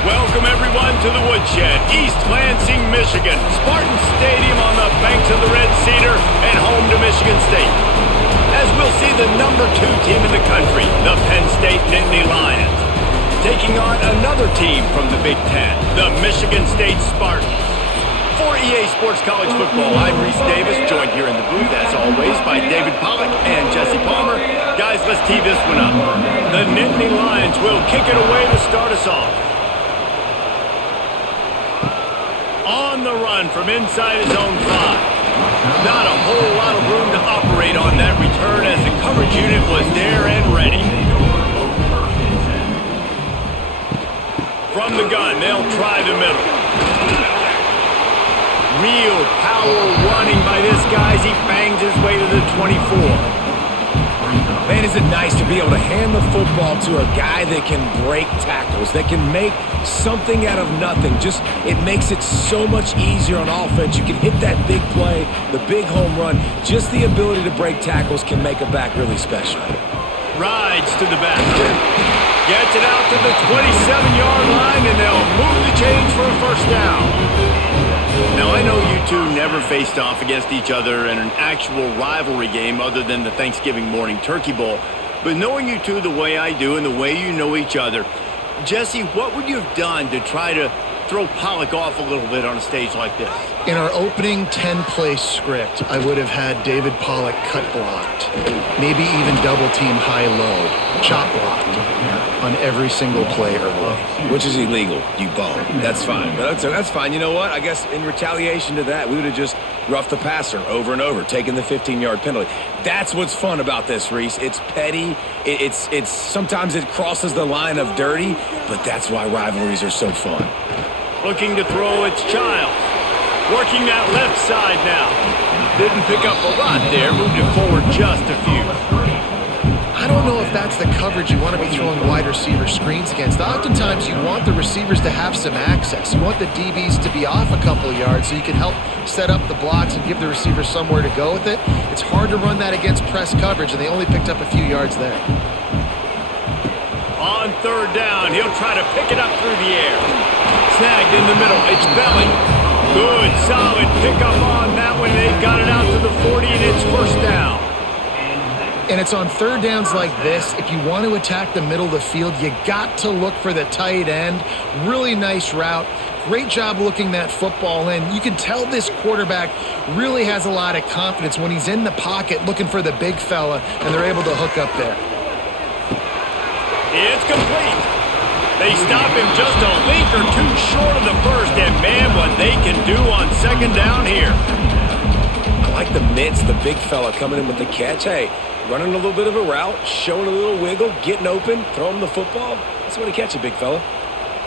Welcome everyone to the Woodshed, East Lansing, Michigan. Spartan Stadium on the banks of the Red Cedar and home to Michigan State. As we'll see the number 2 team in the country, the Penn State Nittany Lions, taking on another team from the Big Ten, the Michigan State Spartans. For EA Sports College Football, I'm Reese Davis, joined here in the booth, as always, by David Pollack and Jesse Palmer. Guys, let's tee this one up. The Nittany Lions will kick it away to start us off. On the run from inside his own 5. Not a whole lot of room to operate on that return as the coverage unit was there and ready. From the gun, they'll try the middle. Real power running by this guy as he bangs his way to the 24. Man, is it nice to be able to hand the football to a guy that can break tackles, that can make something out of nothing. It makes it so much easier on offense. You can hit that big play, the big home run. Just the ability to break tackles can make a back really special. Rides to the back. Gets it out to the 27-yard line, and they'll move the chains for a first down. Now, I know you two never faced off against each other in an actual rivalry game other than the Thanksgiving morning Turkey Bowl. But knowing you two the way I do and the way you know each other, Jesse, what would you have done to try to throw Pollack off a little bit on a stage like this? In our opening 10-play script, I would have had David Pollack cut blocked, maybe even double-team high-load, chop blocked on every single play early. Which is illegal, you bum. That's fine. But that's fine. You know what? I guess in retaliation to that, we would have just roughed the passer over and over, taking the 15-yard penalty. That's what's fun about this, Reese. It's petty. It's sometimes it crosses the line of dirty, but that's why rivalries are so fun. Looking to throw, it's Childs. Working that left side now. Didn't pick up a lot there. Moved it forward just a few. I don't know if that's the coverage you want to be throwing wide receiver screens against. Oftentimes, you want the receivers to have some access. You want the DBs to be off a couple of yards so you can help set up the blocks and give the receivers somewhere to go with it. It's hard to run that against press coverage, and they only picked up a few yards there. On third down, he'll try to pick it up through the air. Snagged in the middle, it's Belly. Good, solid pickup on that one. They've got it out to the 40, and it's first down. And it's on third downs like this. If you want to attack the middle of the field, you got to look for the tight end. Really nice route. Great job looking that football in. You can tell this quarterback really has a lot of confidence when he's in the pocket looking for the big fella, and they're able to hook up there. It's complete. They stop him just a link or two short of the first, and man, what they can do on second down here. I like the mitts, the big fella coming in with the catch. Hey, running a little bit of a route, showing a little wiggle, getting open, throwing the football. That's what he catch you, big fella.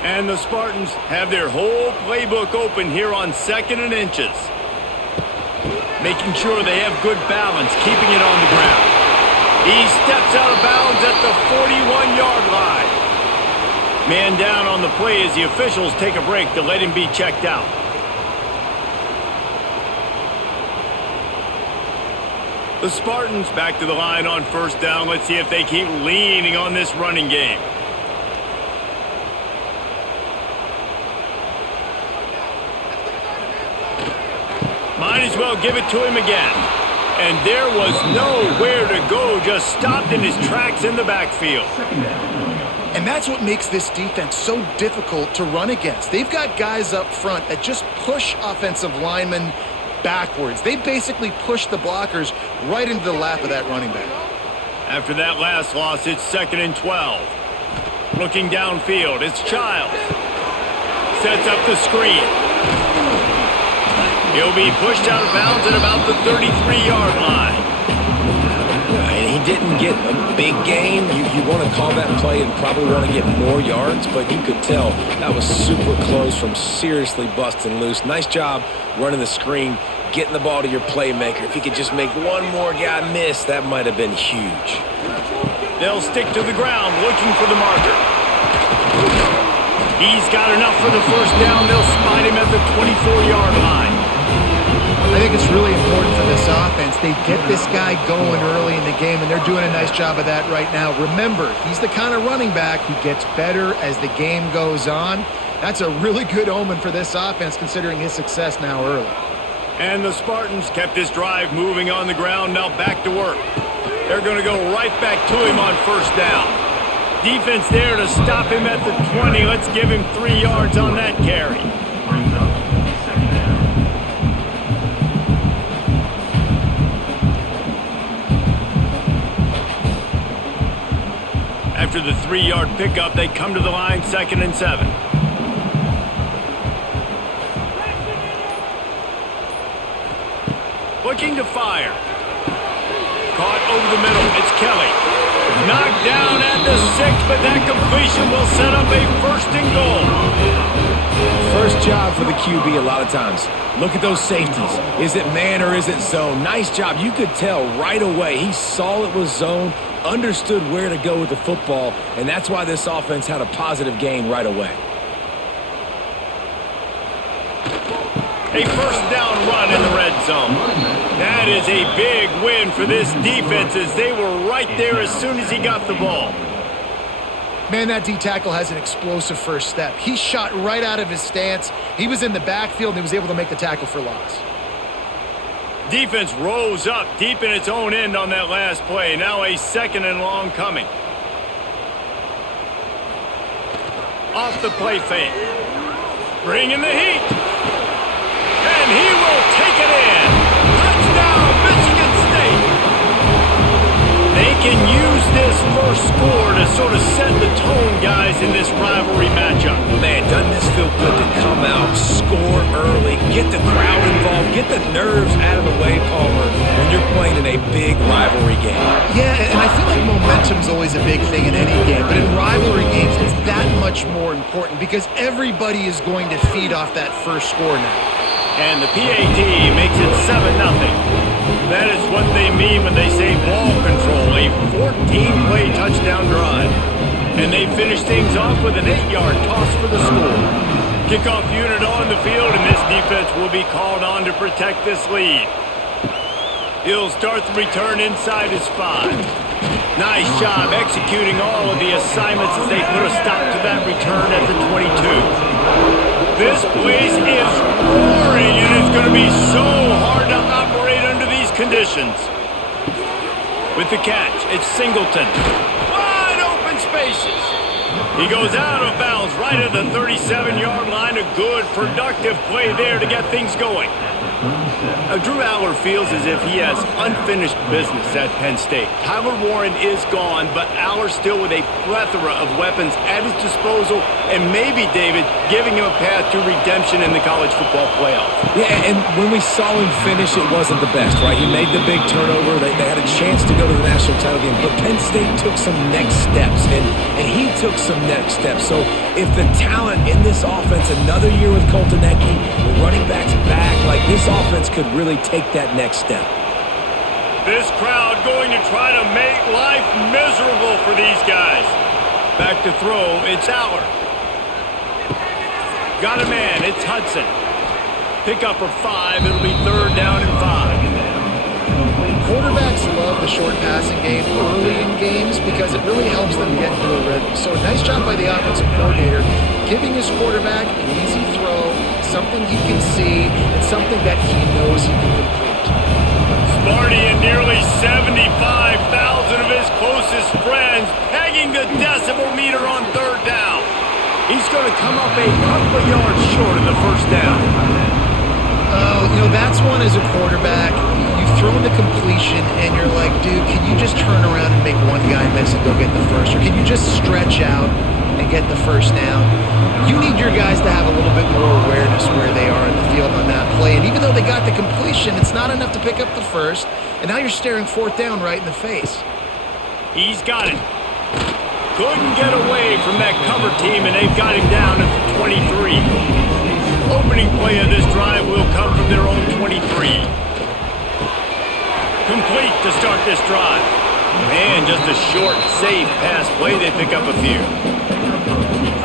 And the Spartans have their whole playbook open here on 2nd and inches. Making sure they have good balance, keeping it on the ground. He steps out of bounds at the 41-yard line. Man down on the play as the officials take a break to let him be checked out. The Spartans back to the line on first down. Let's see if they keep leaning on this running game. Might as well give it to him again. And there was nowhere to go, just stopped in his tracks in the backfield. And that's what makes this defense so difficult to run against. They've got guys up front that just push offensive linemen backwards. They basically push the blockers right into the lap of that running back. After that last loss, it's 2nd and 12. Looking downfield, it's Childs. Sets up the screen. He'll be pushed out of bounds at about the 33-yard line. And he didn't get a big gain. You want to call that play and probably want to get more yards, but you could tell that was super close from seriously busting loose. Nice job running the screen, getting the ball to your playmaker. If he could just make one more guy miss, that might have been huge. They'll stick to the ground looking for the marker. He's got enough for the first down. They'll spot him at the 24-yard line. I think it's really important for this offense. They get this guy going early in the game, and they're doing a nice job of that right now. Remember, he's the kind of running back who gets better as the game goes on. That's a really good omen for this offense, considering his success now early. And the Spartans kept this drive moving on the ground, now back to work. They're going to go right back to him on first down. Defense there to stop him at the 20. Let's give him 3 yards on that carry. After the 3-yard pickup, they come to the line, 2nd and 7. Looking to fire. Caught over the middle. It's Kelly. Knocked down at the 6, but that completion will set up a 1st and goal. First job for the QB a lot of times. Look at those safeties. Is it man or is it zone? Nice job. You could tell right away. He saw it was zone, understood where to go with the football, and that's why this offense had a positive gain right away. A 1st down run in the red zone. That is a big win for this defense as they were right there as soon as he got the ball. Man, that D-tackle has an explosive first step. He shot right out of his stance. He was in the backfield, and he was able to make the tackle for loss. Defense rose up deep in its own end on that last play. Now a 2nd and long coming. Off the play fake. Bringing the heat. And he will take it in. Touchdown, Michigan State. They can use this first score to sort of set the tone, guys, in this rivalry matchup. Man, doesn't this feel good to come out, score early, get the crowd involved, get the nerves out of the way, Palmer, when you're playing in a big rivalry game? Yeah, and I feel like momentum's always a big thing in any game, but in rivalry games, it's that much more important because everybody is going to feed off that first score now. And the PAT makes it 7-0. That is what they mean when they say ball control, a 14-play touchdown drive. And they finish things off with an 8-yard toss for the score. Kickoff unit on the field, and this defense will be called on to protect this lead. He'll start the return inside his 5. Nice job executing all of the assignments as they put a stop to that return at the 22. This place is roaring, and it's going to be so hard to operate under these conditions. With the catch, it's Singleton. Wide open spaces. He goes out of bounds right at the 37-yard line. A good, productive play there to get things going. Drew Aller feels as if he has unfinished business at Penn State. Tyler Warren is gone, but Aller still with a plethora of weapons at his disposal, and maybe, David, giving him a path to redemption in the college football playoff. Yeah, and when we saw him finish, it wasn't the best, right? He made the big turnover. They had a chance to go to the national title game, but Penn State took some next steps, and he took some next steps. So if the talent in this offense, another year with Colton Ecke, the running backs back, like this offense could really take that next step. This crowd going to try to make life miserable for these guys. Back to throw, it's Aller. Got a man, it's Hudson. Pick up a 5, it'll be 3rd down and 5. Quarterbacks love the short passing game early in games because it really helps them get into a rhythm. So nice job by the offensive coordinator, giving his quarterback an easy throw, something he can see, and something that he knows he can complete. Sparty and nearly 75,000 of his closest friends pegging the decibel meter on 3rd down. He's going to come up a couple of yards short of the 1st down. That's one as a quarterback. You've thrown the completion, and you're like, dude, can you just turn around and make one guy miss and go get the first? Or can you just stretch out and get the 1st down? You need your guys to have a little bit more awareness where they are in the field on that play. And even though they got the completion, it's not enough to pick up the 1st. And now you're staring 4th down right in the face. He's got it. Couldn't get away from that cover team, and they've got him down at the 23. Opening play of this drive will come from their own 23. Complete to start this drive. Man, just a short, safe pass play. They pick up a few.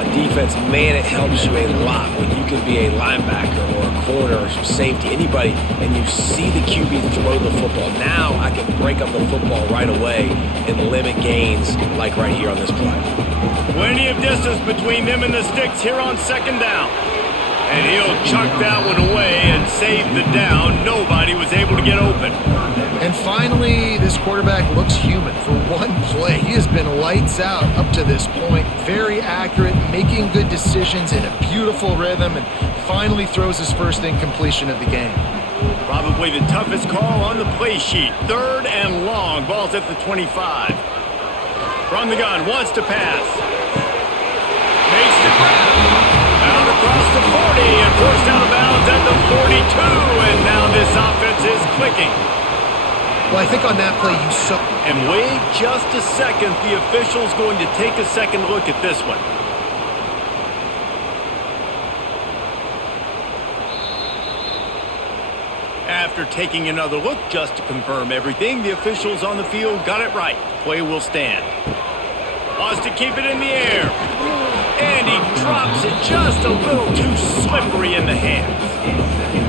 Defense, man, it helps you a lot when you can be a linebacker or a corner or some safety, anybody, and you see the QB throw the football. Now I can break up the football right away and limit gains like right here on this play. Plenty of distance between them and the sticks here on second down. And he'll chuck that one away and save the down. Nobody was able to get open. And finally, this quarterback looks human for one play. He has been lights out up to this point. Very accurate, making good decisions in a beautiful rhythm, and finally throws his first incompletion of the game. Probably the toughest call on the play sheet. 3rd and long. Ball's at the 25. From the gun, wants to pass. Makes the grab. Out across the 40 and forced out of bounds at the 42. And now this offense is clicking. Well, I think on that play you saw. And wait just a second. The official's going to take a second look at this one. After taking another look just to confirm everything, the officials on the field got it right. Play will stand. Wants to keep it in the air. And he drops it just a little too slippery in the hands.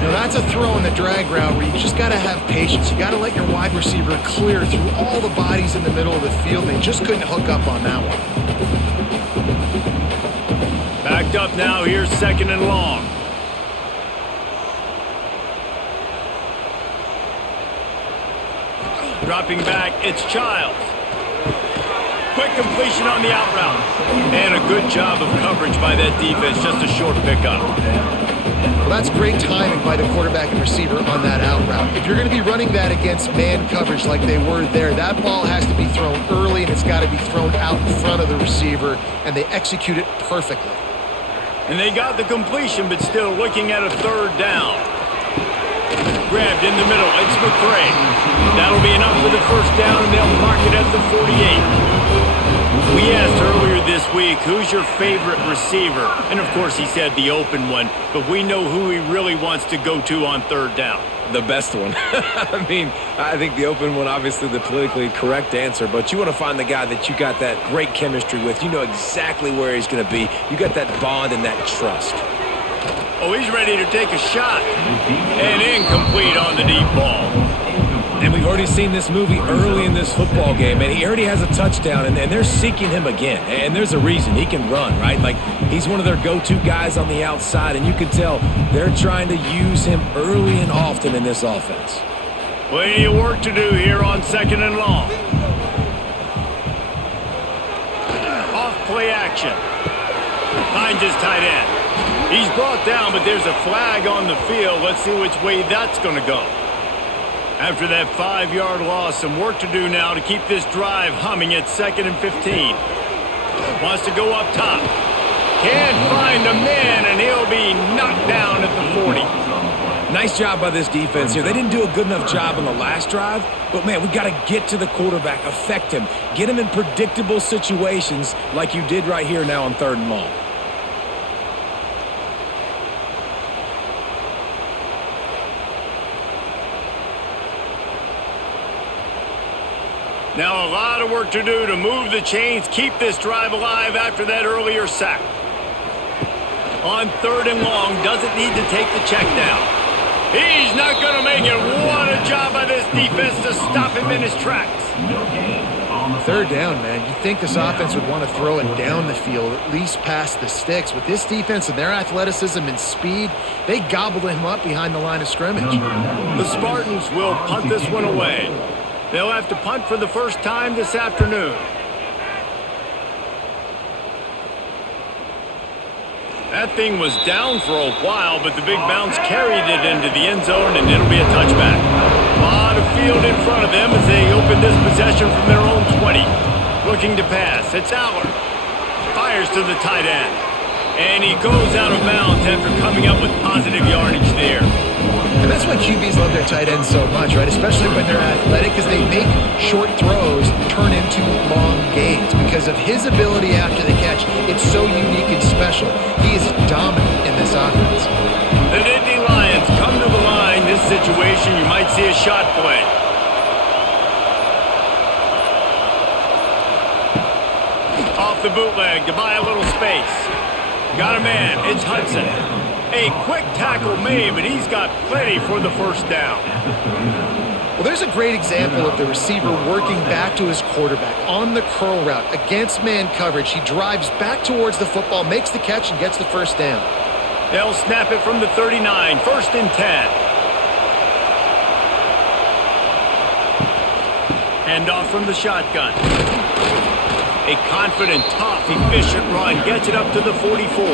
Now that's a throw in the drag route where you just got to have patience. You got to let your wide receiver clear through all the bodies in the middle of the field. They just couldn't hook up on that one. Backed up now. Here's 2nd and long. Dropping back, it's Childs. Quick completion on the out route. And a good job of coverage by that defense. Just a short pickup. Well, that's great timing by the quarterback and receiver on that out route. If you're going to be running that against man coverage like they were there, that ball has to be thrown early and it's got to be thrown out in front of the receiver, and they execute it perfectly. And they got the completion, but still looking at a 3rd down. Grabbed in the middle, it's McCray. That'll be enough for the 1st down, and they'll mark it at the 48. We asked earlier this week, who's your favorite receiver? And of course he said the open one, but we know who he really wants to go to on 3rd down. The best one. I mean, I think the open one, obviously the politically correct answer, but you want to find the guy that you got that great chemistry with. You know exactly where he's going to be. You got that bond and that trust. Oh, he's ready to take a shot. And incomplete on the deep ball. And we've already seen this movie early in this football game, and he already has a touchdown, and they're seeking him again. And there's a reason. He can run, right? Like, he's one of their go-to guys on the outside, and you can tell they're trying to use him early and often in this offense. Plenty of work to do here on 2nd and long. Off play action. Finds his tight end. He's brought down, but there's a flag on the field. Let's see which way that's going to go. After that 5-yard loss, some work to do now to keep this drive humming at 2nd and 15. Wants to go up top. Can't find a man, and he'll be knocked down at the 40. Nice job by this defense here. They didn't do a good enough job on the last drive, but, man, we've got to get to the quarterback, affect him, get him in predictable situations like you did right here now on 3rd and long. Now a lot of work to do to move the chains, keep this drive alive after that earlier sack. On 3rd and long, doesn't need to take the check down. He's not going to make it. What a job by this defense to stop him in his tracks. 3rd down, man. You'd think this offense would want to throw it down the field, at least past the sticks. With this defense and their athleticism and speed, they gobbled him up behind the line of scrimmage. The Spartans will punt this one away. They'll have to punt for the first time this afternoon. That thing was down for a while, but the big bounce carried it into the end zone, and it'll be a touchback. A lot of field in front of them as they open this possession from their own 20. Looking to pass. It's Aller. Fires to the tight end. And he goes out of bounds after coming up with positive yardage there. And that's why QBs love their tight ends so much, right? Especially when they're athletic, because they make short throws turn into long gains. Because of his ability after the catch, it's so unique and special. He is dominant in this offense. The Nittany Lions come to the line. This situation, you might see a shot play. Off off the bootleg to buy a little space. Got a man. It's Hudson. A quick tackle made, but he's got plenty for the first down. Well, there's a great example of the receiver working back to his quarterback on the curl route against man coverage. He drives back towards the football, makes the catch, and gets the first down. They'll snap it from the 39, 1st and 10. Handoff from the shotgun. A confident, tough, efficient run gets it up to the 44.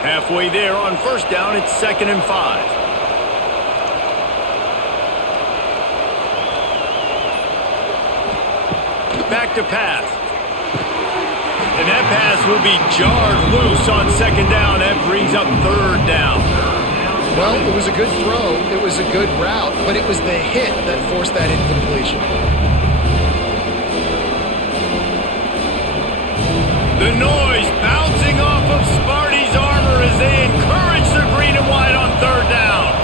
Halfway there on first down, it's 2nd and 5. Back to pass. And that pass will be jarred loose on 2nd down. That brings up 3rd down. Well, it was a good throw. It was a good route, but it was the hit that forced that incompletion. The noise bouncing off of Sparty's armor as they encourage the green and white on 3rd down.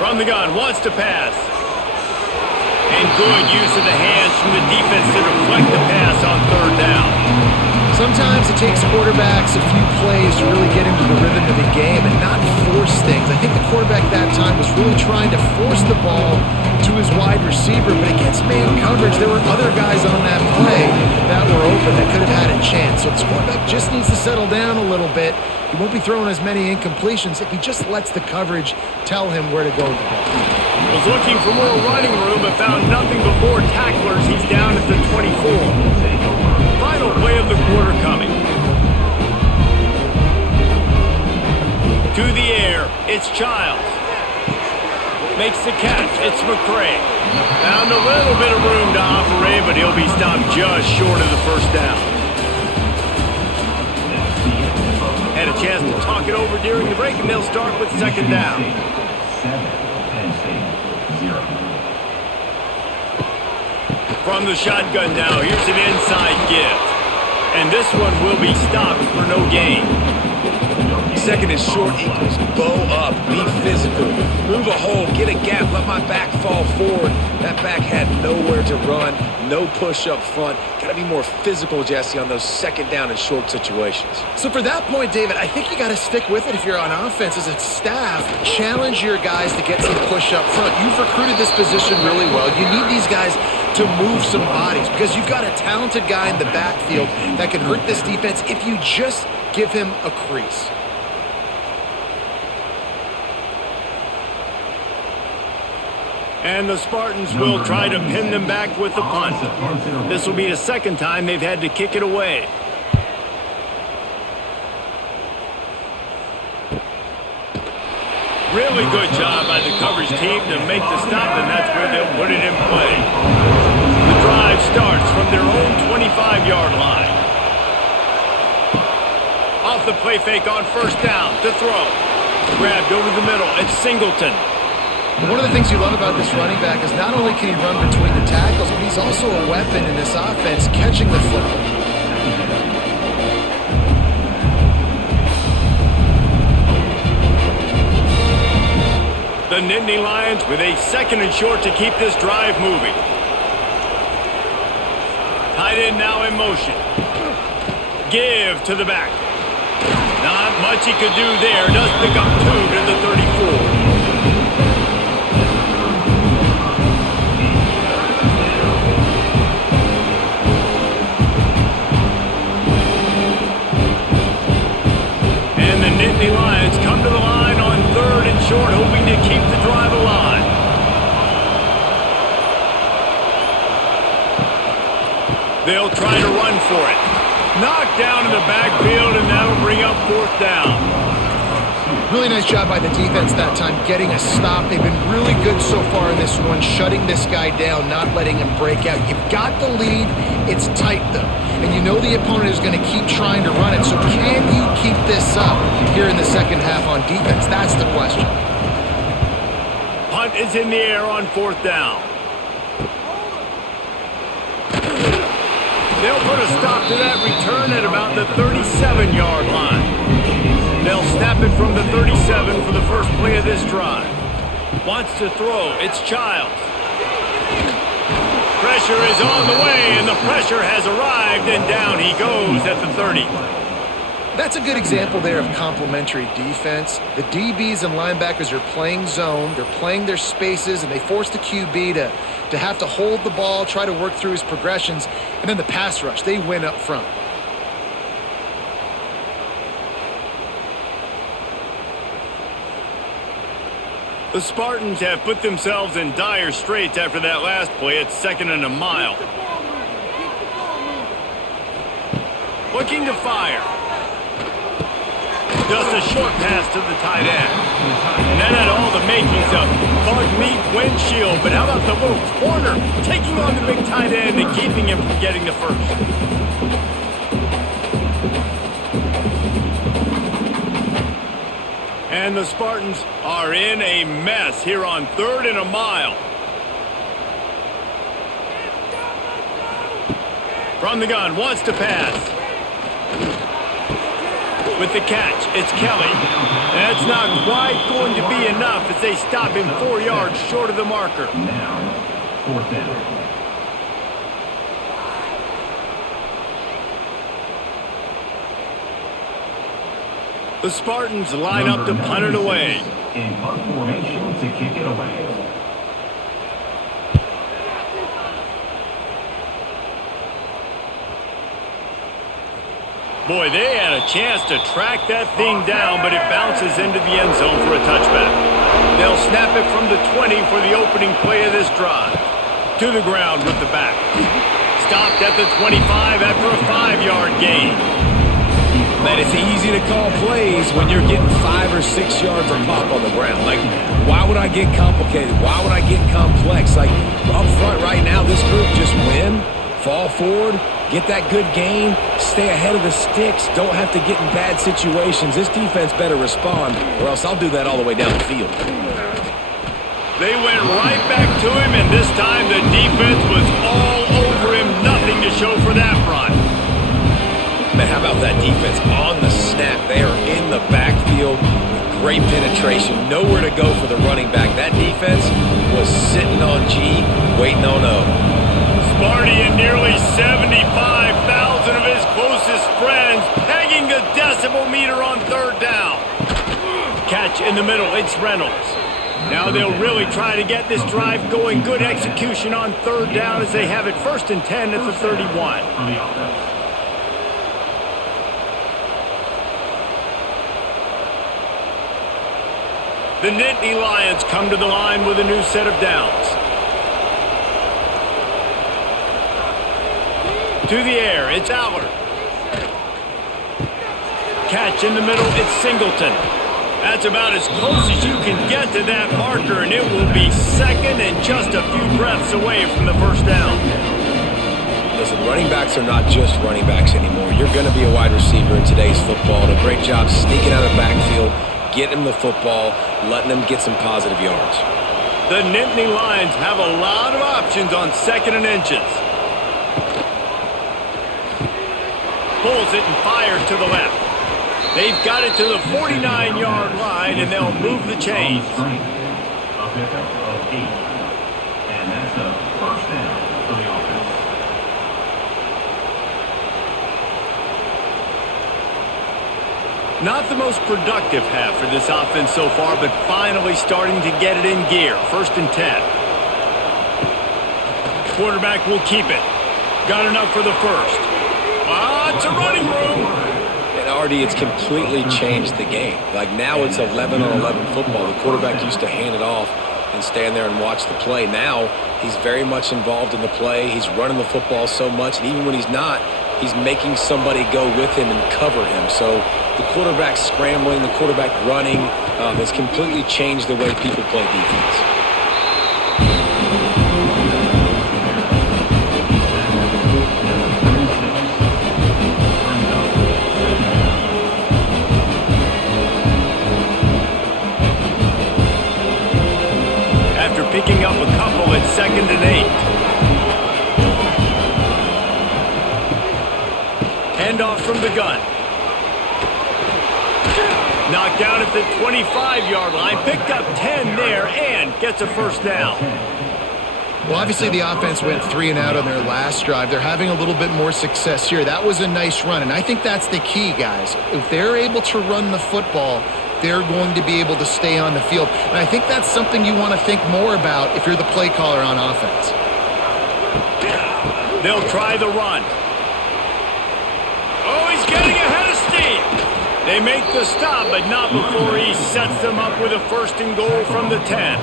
From the gun, wants to pass. And good use of the hands from the defense to deflect the pass on 3rd down. Sometimes it takes quarterbacks a few plays to really get into the rhythm of the game and not force things. I think the quarterback that time was really trying to force the ball to his wide receiver, but against man coverage, there were other guys on that play that were open that could have had a chance. So this quarterback just needs to settle down a little bit. He won't be throwing as many incompletions if he just lets the coverage tell him where to go with the ball. Was looking for more running room, but found nothing but more tacklers. He's down at the 24. Final play of the quarter coming. To the air, it's Childs. Makes the catch, it's McCray. Found a little bit of room to operate, but he'll be stopped just short of the first down. Had a chance to talk it over during the break, and they'll start with 2nd down. 7, Penn State, 0. From the shotgun now, here's an inside give. And this one will be stopped for no gain. 2nd and short equals bow up, be physical, move a hole, get a gap, let my back fall forward. That back had nowhere to run, no push up front. Got to be more physical, Jesse, on those 2nd down and short situations. So for that point, David, I think you got to stick with it if you're on offense as a staff. Challenge your guys to get some push up front. You've recruited this position really well. You need these guys to move some bodies because you've got a talented guy in the backfield that can hurt this defense if you just give him a crease. And the Spartans will try to pin them back with the punt. This will be the 2nd time they've had to kick it away. Really good job by the coverage team to make the stop, and that's where they'll put it in play. The drive starts from their own 25-yard line. Off the play fake on 1st down to throw. Grabbed over the middle. It's Singleton. One of the things you love about this running back is not only can he run between the tackles, but he's also a weapon in this offense catching the football. The Nittany Lions with a 2nd and short to keep this drive moving. Tight end now in motion. Give to the back. Not much he could do there. Does pick up 2 to the 34. Nittany Lions come to the line on 3rd and short, hoping to keep the drive alive. They'll try to run for it. Knocked down in the backfield, and that'll bring up 4th down. Really nice job by the defense that time getting a stop. They've been really good so far in this one, shutting this guy down, not letting him break out. You've got the lead. It's tight, though. And you know the opponent is going to keep trying to run it. So can you keep this up here in the 2nd half on defense? That's the question. Punt is in the air on 4th down. They'll put a stop to that return at about the 37-yard line. They'll snap it from the 37 for the first play of this drive. Wants to throw. It's Childs. Pressure is on the way, and the pressure has arrived, and down he goes at the 30. That's a good example there of complementary defense. The DBs and linebackers are playing zone, they're playing their spaces, and they force the QB to have to hold the ball, try to work through his progressions, and then the pass rush, they win up front. The Spartans have put themselves in dire straits after that last play. It's 2nd and a mile. Looking to fire. Just a short pass to the tight end. And that had all the makings of bug meat windshield. But how about the little corner taking on the big tight end and keeping him from getting the first? And the Spartans are in a mess here on 3rd and a mile. From the gun, wants to pass. With the catch, it's Kelly. That's not quite going to be enough as they stop him 4 yards short of the marker. Now, 4th down. The Spartans line up to punt it away. In punt formation to kick it away. Boy, they had a chance to track that thing down, but it bounces into the end zone for a touchback. They'll snap it from the 20 for the opening play of this drive. To the ground with the back. Stopped at the 25 after a 5-yard gain. Man, it's easy to call plays when you're getting 5 or 6 yards of pop on the ground. Like, why would I get complicated? Why would I get complex? Like, up front right now, this group just win, fall forward, get that good gain, stay ahead of the sticks, don't have to get in bad situations. This defense better respond, or else I'll do that all the way down the field. They went right back to him, and this time the defense was all over him. Nothing to show for that run. Man, how about that defense on the snap? They are in the backfield with great penetration. Nowhere to go for the running back. That defense was sitting on G, waiting on O. Sparty and nearly 75,000 of his closest friends pegging the decibel meter on 3rd down. Catch in the middle. It's Reynolds. Now they'll really try to get this drive going. Good execution on 3rd down as they have it 1st and 10 at the 31. The Nittany Lions come to the line with a new set of downs. To the air, it's Aller. Catch in the middle, it's Singleton. That's about as close as you can get to that marker, and it will be 2nd and just a few breaths away from the 1st down. Listen, running backs are not just running backs anymore. You're going to be a wide receiver in today's football, and a great job sneaking out of the backfield, getting them the football, letting them get some positive yards. The Nittany Lions have a lot of options on 2nd and inches. Pulls it and fires to the left. They've got it to the 49-yard line, and they'll move the chains. A pickup of 8. And that's a 1st down for the offense. Not the most productive half for this offense so far, but finally starting to get it in gear. 1st and 10. Quarterback will keep it. Got enough for the 1st. It's a running room. And Artie, it's completely changed the game. Like, now it's 11-on-11 football. The quarterback used to hand it off and stand there and watch the play. Now he's very much involved in the play. He's running the football so much, and even when he's not, he's making somebody go with him and cover him. So the quarterback scrambling, the quarterback running has completely changed the way people play defense. Picking up a couple at 2nd and 8. off from the gun. Knocked down at the 25-yard line. Picked up 10 there and gets a first down. Well, obviously the offense went 3 and out on their last drive. They're having a little bit more success here. That was a nice run, and I think that's the key, guys. If they're able to run the football, they're going to be able to stay on the field. And I think that's something you want to think more about if you're the play caller on offense. They'll try the run. Oh, he's getting ahead of steam. They make the stop, but not before he sets them up with a first and goal from the 10.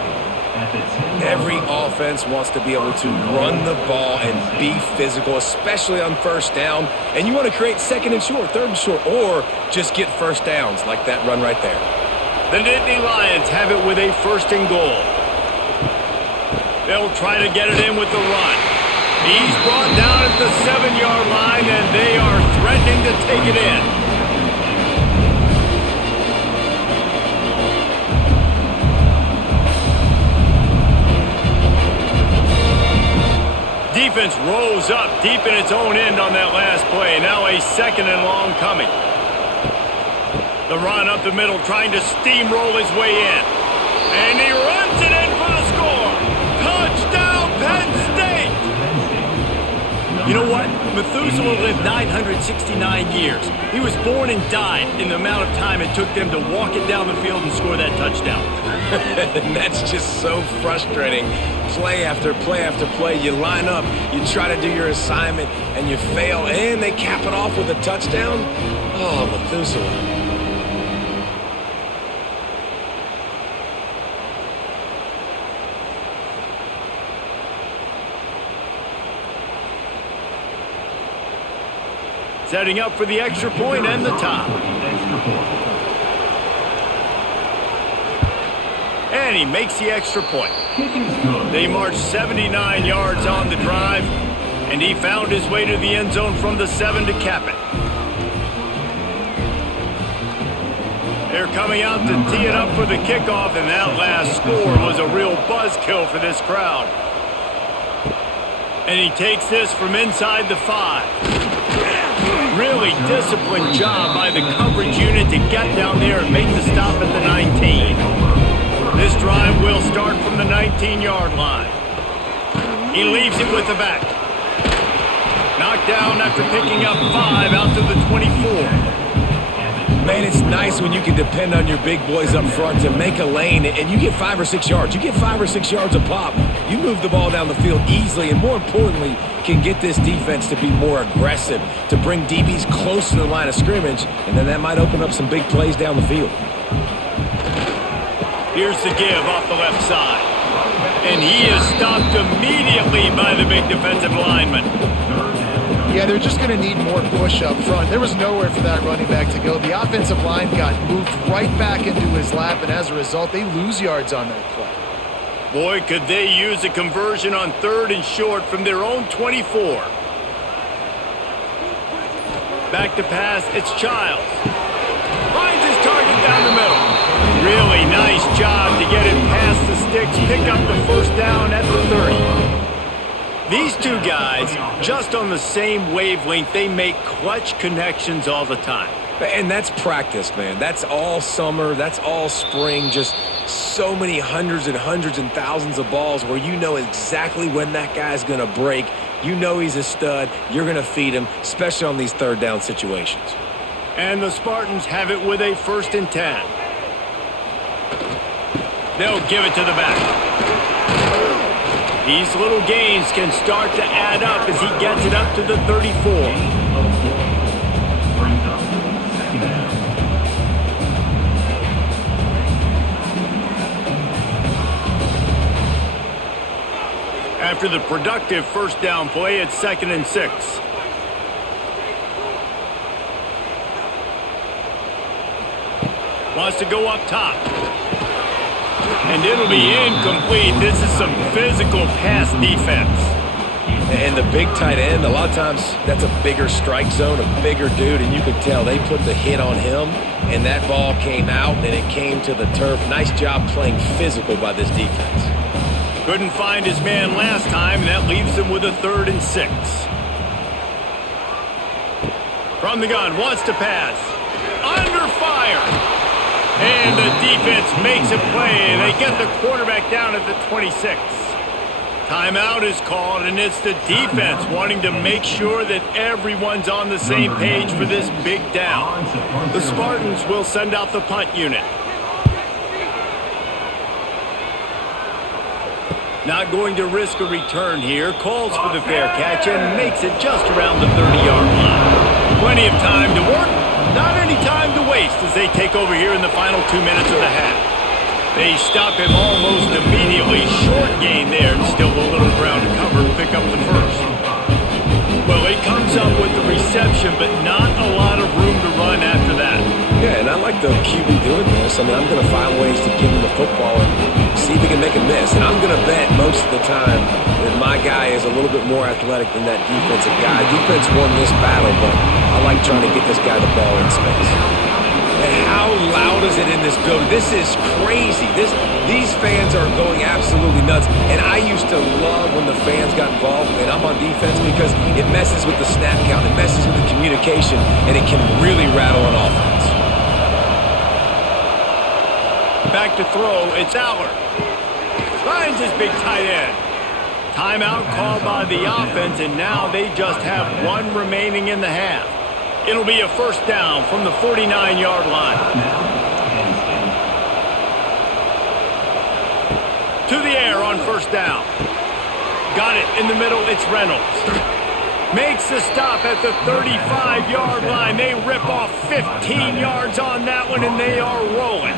Every offense wants to be able to run the ball and be physical, especially on first down. And you want to create second and short, third and short, or just get first downs like that run right there. The Nittany Lions have it with a first and goal. They'll try to get it in with the run. He's brought down at the 7-yard line, and they are threatening to take it in. Defense rolls up deep in its own end on that last play. Now a second and long coming. The run up the middle, trying to steamroll his way in. And he runs it in for the score. Touchdown, Penn State! You know what? Methuselah lived 969 years. He was born and died in the amount of time it took them to walk it down the field and score that touchdown. And that's just so frustrating. Play after play after play, you line up, you try to do your assignment, and you fail, and they cap it off with a touchdown? Oh, Methuselah. Setting up for the extra point and the top. And he makes the extra point. They marched 79 yards on the drive, and he found his way to the end zone from the 7 to cap it. They're coming out to tee it up for the kickoff, and that last score was a real buzzkill for this crowd. And he takes this from inside the 5. Really disciplined job by the coverage unit to get down there and make the stop at the 19. This drive will start from the 19-yard line. He leaves it with the back. Knocked down after picking up 5 out to the 24. Man, it's nice when you can depend on your big boys up front to make a lane, and you get 5 or 6 yards. You get 5 or 6 yards a pop. You move the ball down the field easily, and more importantly, can get this defense to be more aggressive, to bring DBs close to the line of scrimmage, and then that might open up some big plays down the field. Here's the give off the left side. And he is stopped immediately by the big defensive lineman. Yeah, they're just going to need more push up front. There was nowhere for that running back to go. The offensive line got moved right back into his lap, and as a result, they lose yards on that play. Boy, could they use a conversion on 3rd and short from their own 24. Back to pass, it's Childs. Finds his target down the middle. Really nice job to get it past the sticks, pick up the first down at the 30. These two guys, just on the same wavelength, they make clutch connections all the time. And that's practice, man. That's all summer. That's all spring. Just so many hundreds and thousands of balls where you know exactly when that guy's going to break. You know he's a stud. You're going to feed him, especially on these third down situations. And the Spartans have it with a 1st and 10. They'll give it to the back. These little gains can start to add up as he gets it up to the 34. After the productive first down play, it's 2nd and 6. Wants to go up top. And it'll be incomplete. This is some physical pass defense. And the big tight end, a lot of times that's a bigger strike zone, a bigger dude, and you can tell they put the hit on him, and that ball came out, and it came to the turf. Nice job playing physical by this defense. Couldn't find his man last time, and that leaves him with a 3rd and 6. From the gun, wants to pass. Under fire. And the defense makes a play. They get the quarterback down at the 26. Timeout is called, and it's the defense wanting to make sure that everyone's on the same page for this big down. The Spartans will send out the punt unit. Not going to risk a return here. Calls for the fair catch and makes it just around the 30-yard line. Plenty of time to work. Not any time to waste as they take over here in the final 2 minutes of the half. They stop him almost immediately. Short gain there, and still a little ground to cover to pick up the first. Well, he comes up with the reception, but not a lot of room to run after that. Yeah, and I like the QB doing this. I mean, I'm going to find ways to give him the football and see if he can make a miss. And I'm going to bet most of the time that my guy is a little bit more athletic than that defensive guy. Defense won this battle, but I like trying to get this guy the ball in space. And how loud is it in this building? This is crazy. These fans are going absolutely nuts. And I used to love when the fans got involved, and I'm on defense because it messes with the snap count, it messes with the communication, and it can really rattle an offense. Back to throw, it's Aller. Finds his big tight end. Timeout called by the offense, and now they just have one remaining in the half. It'll be a first down from the 49-yard line. To the air on first down. Got it in the middle, it's Reynolds. Makes the stop at the 35-yard line. They rip off 15 yards on that one, and they are rolling.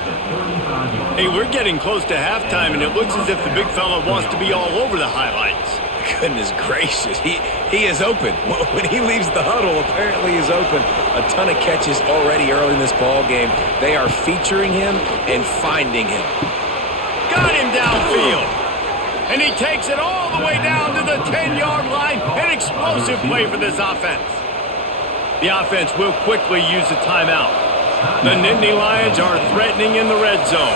Hey, we're getting close to halftime, and it looks as if the big fella wants to be all over the highlights. Goodness gracious, he is open. When he leaves the huddle, apparently he's open. A ton of catches already early in this ball game. They are featuring him and finding him. Got him downfield. And he takes it all the way down to the 10-yard line. An explosive play for this offense. The offense will quickly use the timeout. The Nittany Lions are threatening in the red zone.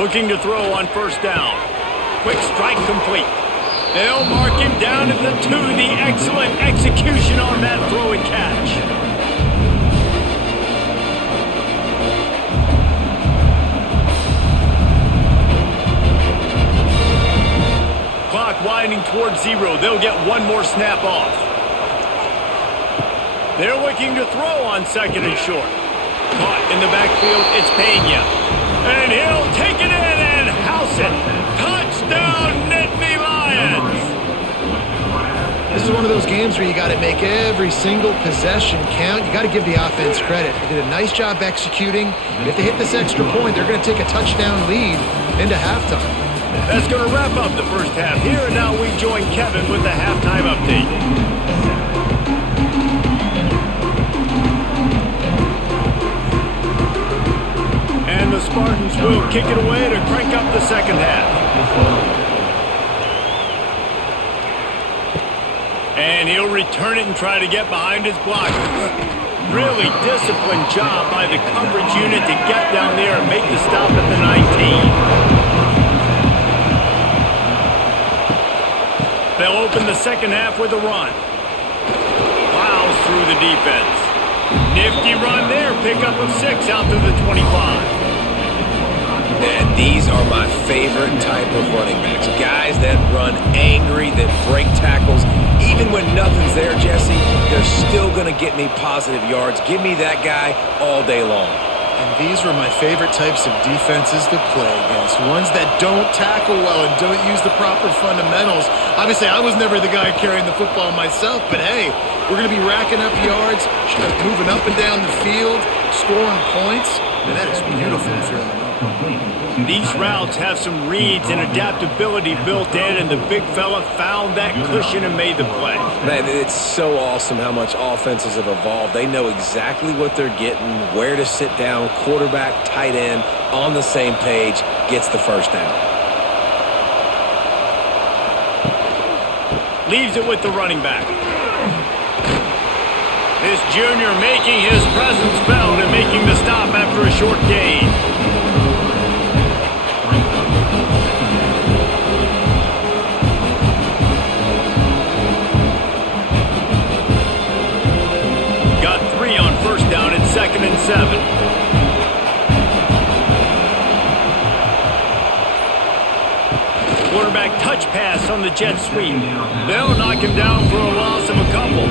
Looking to throw on first down. Quick strike complete. They'll mark him down at the 2. The excellent execution on that throw and catch. Clock winding towards 0. They'll get one more snap off. They're looking to throw on second and short. Caught in the backfield, it's Pena. And he'll take it in and house it. Touchdown, Nittany Lions! This is one of those games where you got to make every single possession count. You got to give the offense credit. They did a nice job executing. If they hit this extra point, they're going to take a touchdown lead into halftime. That's going to wrap up the first half. Here and now we join Kevin with the halftime update. And the Spartans will kick it away to crank up the second half. And he'll return it and try to get behind his blockers. Really disciplined job by the coverage unit to get down there and make the stop at the 19. They'll open the second half with a run. Plows through the defense. Nifty run there. Pickup of 6 out to the 25. And these are my favorite type of running backs. Guys that run angry, that break tackles. Even when nothing's there, Jesse, they're still going to get me positive yards. Give me that guy all day long. And these were my favorite types of defenses to play against. Ones that don't tackle well and don't use the proper fundamentals. Obviously, I was never the guy carrying the football myself, but hey, we're going to be racking up yards, moving up and down the field, scoring points, and that is beautiful if you're on. These routes have some reads and adaptability built in, and the big fella found that cushion and made the play. Man, it's so awesome how much offenses have evolved. They know exactly what they're getting, where to sit down, quarterback, tight end, on the same page, gets the first down. Leaves it with the running back. This junior making his presence felt and making the stop after a short gain. 2nd and 7. Quarterback touch pass on the jet sweep. They'll knock him down for a loss of a couple.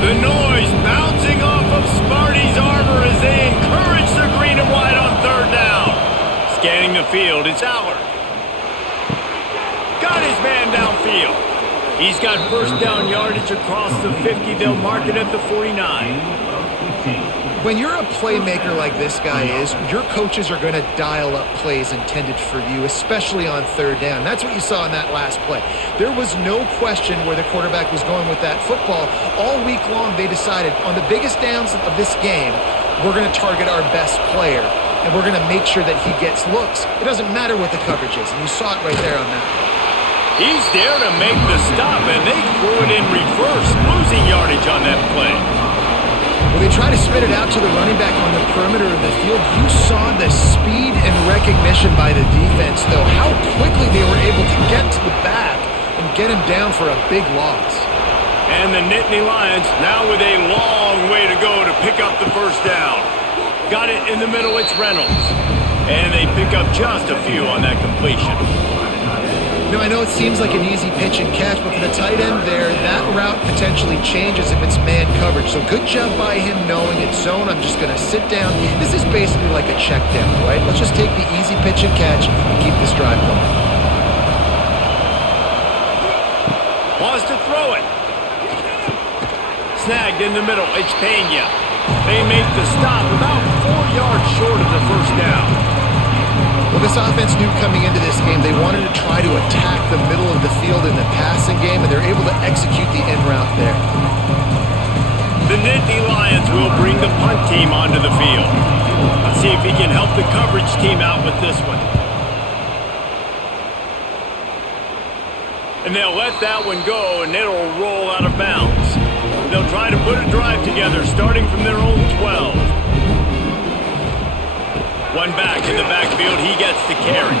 The noise bouncing off of Sparty's armor as they encourage the green and white on 3rd down. Scanning the field, it's Allard. Got his man downfield. He's got 1st down yardage across the 50. They'll mark it at the 49. When you're a playmaker like this guy is, your coaches are going to dial up plays intended for you, especially on 3rd down. That's what you saw in that last play. There was no question where the quarterback was going with that football. All week long, they decided on the biggest downs of this game, we're going to target our best player, and we're going to make sure that he gets looks. It doesn't matter what the coverage is, and you saw it right there on that play. He's there to make the stop, and they threw it in reverse, losing yardage on that play. When they try to spit it out to the running back on the perimeter of the field, you saw the speed and recognition by the defense, though, how quickly they were able to get to the back and get him down for a big loss. And the Nittany Lions now with a long way to go to pick up the 1st down. Got it in the middle, it's Reynolds. And they pick up just a few on that completion. I know it seems like an easy pitch and catch, but for the tight end there, that route potentially changes if it's man coverage. So good job by him knowing it's zone. I'm just going to sit down. This is basically like a check down, right? Let's just take the easy pitch and catch and keep this drive going. Wants to throw it. Snagged in the middle. It's Pena. They make the stop about 4 yards short of the 1st down. Well, this offense knew coming into this game they wanted to try to attack the middle of the field in the passing game, and they're able to execute the in route there. The Nittany Lions will bring the punt team onto the field. Let's see if he can help the coverage team out with this one. And they'll let that one go, and it'll roll out of bounds. They'll try to put a drive together, starting from their own 12. One back in the backfield, he gets to carry.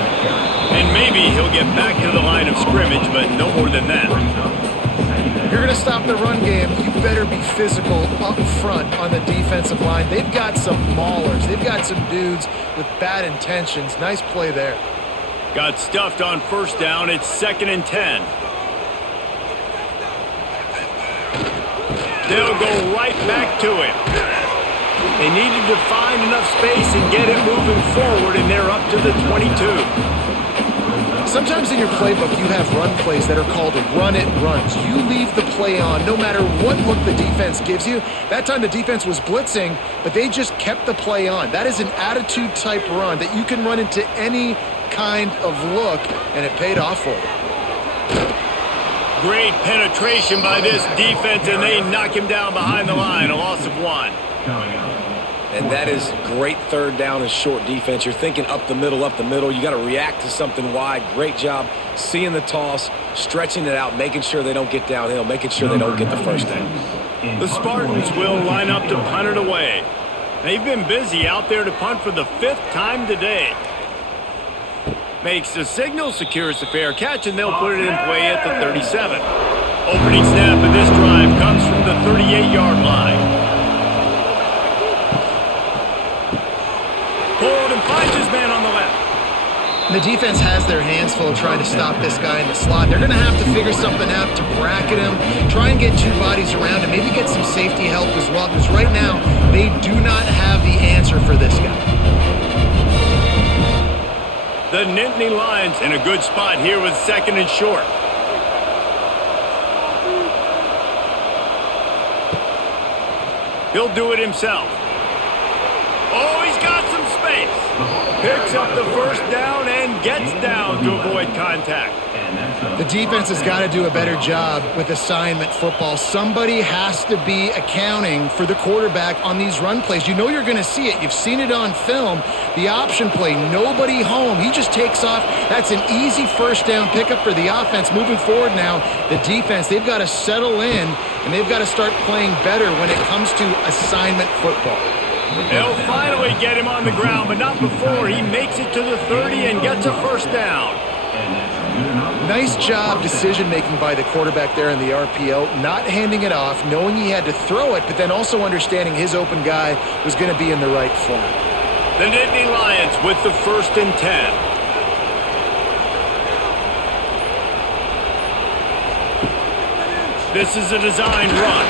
And maybe he'll get back to the line of scrimmage, but no more than that. If you're going to stop the run game, you better be physical up front on the defensive line. They've got some maulers. They've got some dudes with bad intentions. Nice play there. Got stuffed on 1st down. It's 2nd and 10. They'll go right back to it. They needed to find enough space and get it moving forward, and they're up to the 22. Sometimes in your playbook, you have run plays that are called run-it runs. You leave the play on no matter what look the defense gives you. That time the defense was blitzing, but they just kept the play on. That is an attitude-type run that you can run into any kind of look, and it paid off for them. Great penetration by this defense, and they knock him down behind the line, a loss of 1. And that is great 3rd down and short defense. You're thinking up the middle. You got to react to something wide. Great job seeing the toss, stretching it out, making sure they don't get downhill, making sure they don't get the 1st down. The Spartans will line up to punt it away. They've been busy out there to punt for the 5th time today. Makes the signal, secures the fair catch, and they'll put it in play at the 37. Opening snap of this drive comes from the 38-yard line. Pulled and finds his man on the left. The defense has their hands full trying to stop this guy in the slot. They're going to have to figure something out to bracket him, try and get 2 bodies around him, maybe get some safety help as well, because right now they do not have the answer for this guy. The Nittany Lions in a good spot here with 2nd and short. He'll do it himself. Oh, he's got some space. Picks up the 1st down and gets down to avoid contact. The defense has got to do a better job with assignment football. Somebody has to be accounting for the quarterback on these run plays. You know you're going to see it. You've seen it on film. The option play, nobody home. He just takes off. That's an easy 1st down pickup for the offense. Moving forward now, the defense, they've got to settle in, and they've got to start playing better when it comes to assignment football. They'll finally get him on the ground, but not before he makes it to the 30 and gets a first down. Nice job decision-making by the quarterback there in the RPO, not handing it off, knowing he had to throw it, but then also understanding his open guy was going to be in the right flat. The Nittany Lions with the 1st and 10. This is a designed run.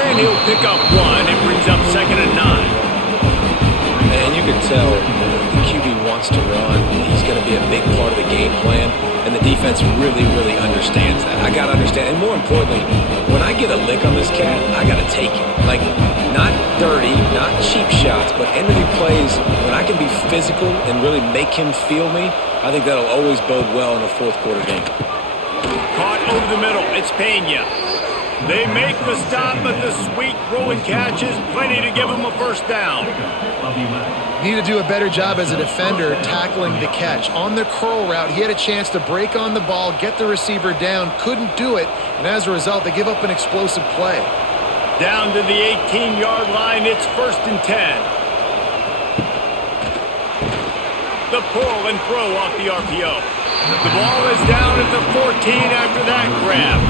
And he'll pick up 1. It brings up 2nd and 9. And you can tell the QB wants to run. He's going to be a big part of the game plan, and the defense really, really understands that. I got to understand, and more importantly, when I get a lick on this cat, I got to take it. Like, not dirty, not cheap shots, but ending plays when I can be physical and really make him feel me. I think that'll always bode well in a fourth quarter game. Caught over the middle. It's Pena. They make the stop, but the sweet throw and catch is plenty to give him a first down. Need to do a better job as a defender tackling the catch. On the curl route, he had a chance to break on the ball, get the receiver down, couldn't do it, and as a result, they give up an explosive play. Down to the 18-yard line, it's 1st and 10. The pull and throw off the RPO. The ball is down at the 14 after that grab.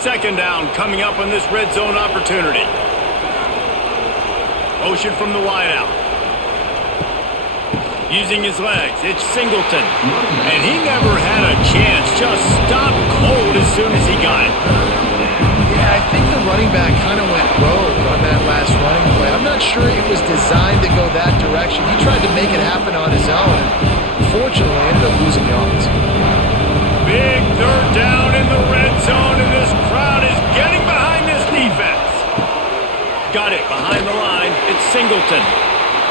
Second down coming up on this red zone opportunity. Motion from the wideout. Using his legs, it's Singleton. And he never had a chance, just stopped cold as soon as he got it. Yeah, I think the running back kind of went rogue on that last running play. I'm not sure it was designed to go that direction. He tried to make it happen on his own. Unfortunately, ended up losing yards. Big third down in the red zone, and this crowd is getting behind this defense. Got it behind the line. It's Singleton.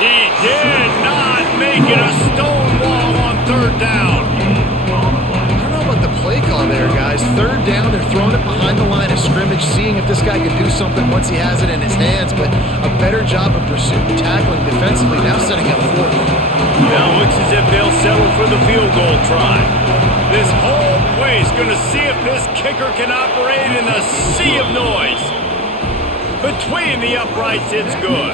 He did not make it a stone wall on third down. I don't know about the play call there, guys. Third down, they're throwing it behind the line of scrimmage, seeing if this guy can do something once he has it in his hands, but a better job of pursuit, tackling defensively, now setting up fourth. Now it looks as if they'll settle for the field goal try. This whole place going to see if this kicker can operate in a sea of noise. Between the uprights, it's good.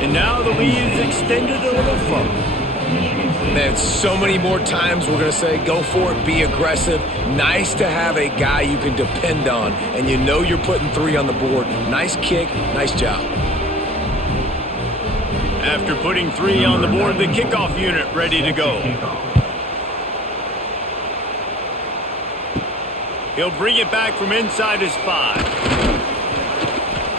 And now the lead is extended a little further. Man, so many more times we're going to say, go for it, be aggressive. Nice to have a guy you can depend on, and you know you're putting 3 on the board. Nice kick, nice job. After putting 3 on the board, the kickoff unit ready to go. He'll bring it back from inside his 5.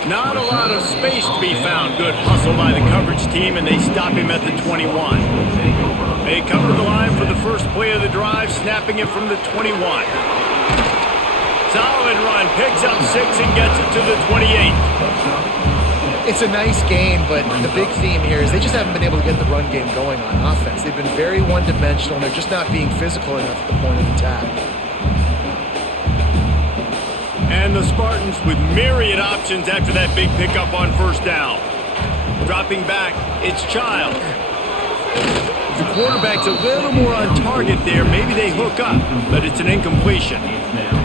Not a lot of space to be found. Good hustle by the coverage team, and they stop him at the 21. They come to the line for the first play of the drive, snapping it from the 21. Solid run, picks up 6 and gets it to the 28. It's a nice game, but the big theme here is they just haven't been able to get the run game going on offense. They've been very one-dimensional, and they're just not being physical enough at the point of attack. And the Spartans with myriad options after that big pickup on first down. Dropping back, it's Child. If the quarterback's a little more on target there, maybe they hook up, but it's an incompletion.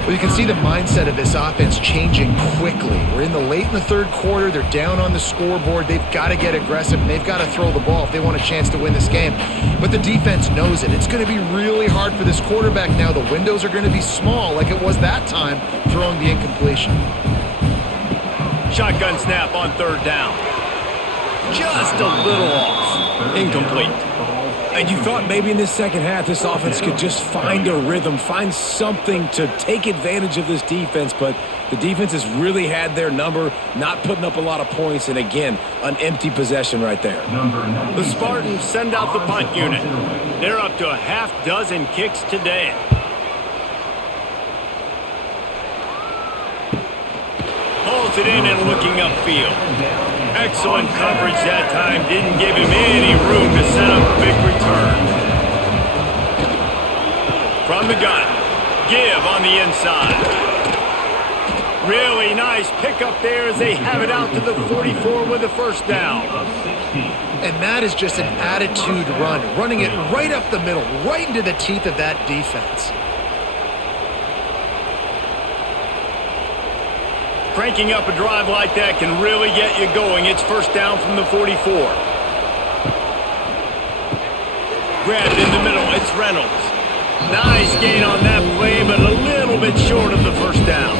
Well, you can see the mindset of this offense changing quickly. We're in the third quarter. They're down on the scoreboard. They've got to get aggressive, and they've got to throw the ball if they want a chance to win this game. But the defense knows it. It's going to be really hard for this quarterback now. The windows are going to be small like it was that time throwing the incompletion. Shotgun snap on third down. Just a little off. Incomplete. And you thought maybe in this second half this offense could just find a rhythm, find something to take advantage of this defense, but the defense has really had their number, not putting up a lot of points, and again, an empty possession right there. The Spartans send out the punt unit. They're up to a half dozen kicks today. Holds it in and looking upfield. Excellent coverage that time. Didn't give him any room to set up a big return. From the gun. Give on the inside. Really nice pickup there as they have it out to the 44 with a first down. And that is just an attitude run, running it right up the middle, right into the teeth of that defense. Cranking up a drive like that can really get you going. It's first down from the 44. Grabbed in the middle. It's Reynolds. Nice gain on that play, but a little bit short of the first down.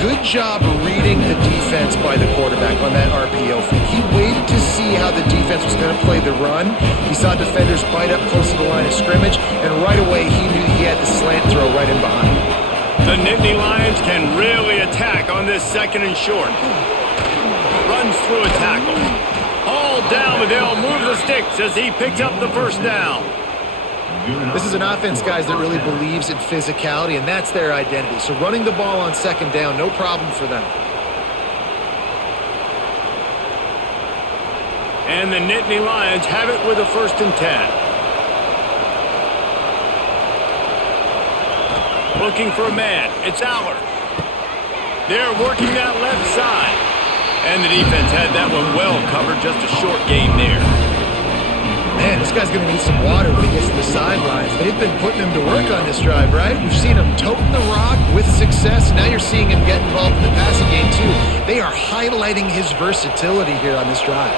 Good job reading the defense by the quarterback on that RPO fake. He waited to see how the defense was going to play the run. He saw defenders bite up close to the line of scrimmage, and right away he knew he had the slant throw right in behind him. The Nittany Lions can really attack on this second and short. Runs through a tackle. All down, but they'll move the sticks as he picks up the first down. This is an offense, guys, that really believes in physicality, and that's their identity. So running the ball on second down, no problem for them. And the Nittany Lions have it with a 1st and 10. Looking for a man. It's Aller. They're working that left side. And the defense had that one well covered. Just a short game there. Man, this guy's going to need some water when he gets to the sidelines. They've been putting him to work on this drive, right? We've seen him toting the rock with success. Now you're seeing him get involved in the passing game, too. They are highlighting his versatility here on this drive.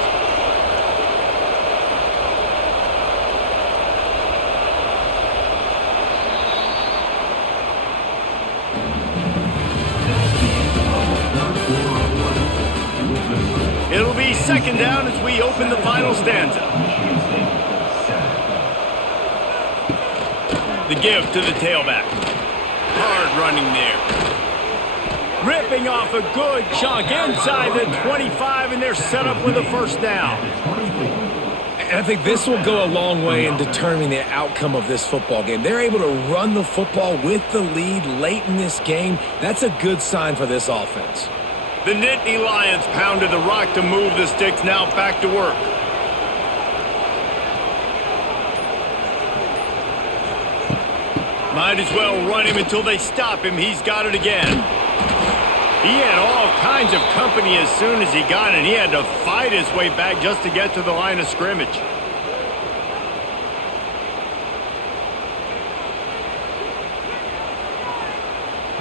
It'll be second down as we open the final stanza. The give to the tailback. Hard running there. Ripping off a good chunk inside the 25, and they're set up with a first down. And I think this will go a long way in determining the outcome of this football game. They're able to run the football with the lead late in this game. That's a good sign for this offense. The Nittany Lions pounded the rock to move the sticks. Now back to work. Might as well run him until they stop him. He's got it again. He had all kinds of company as soon as he got it. He had to fight his way back just to get to the line of scrimmage.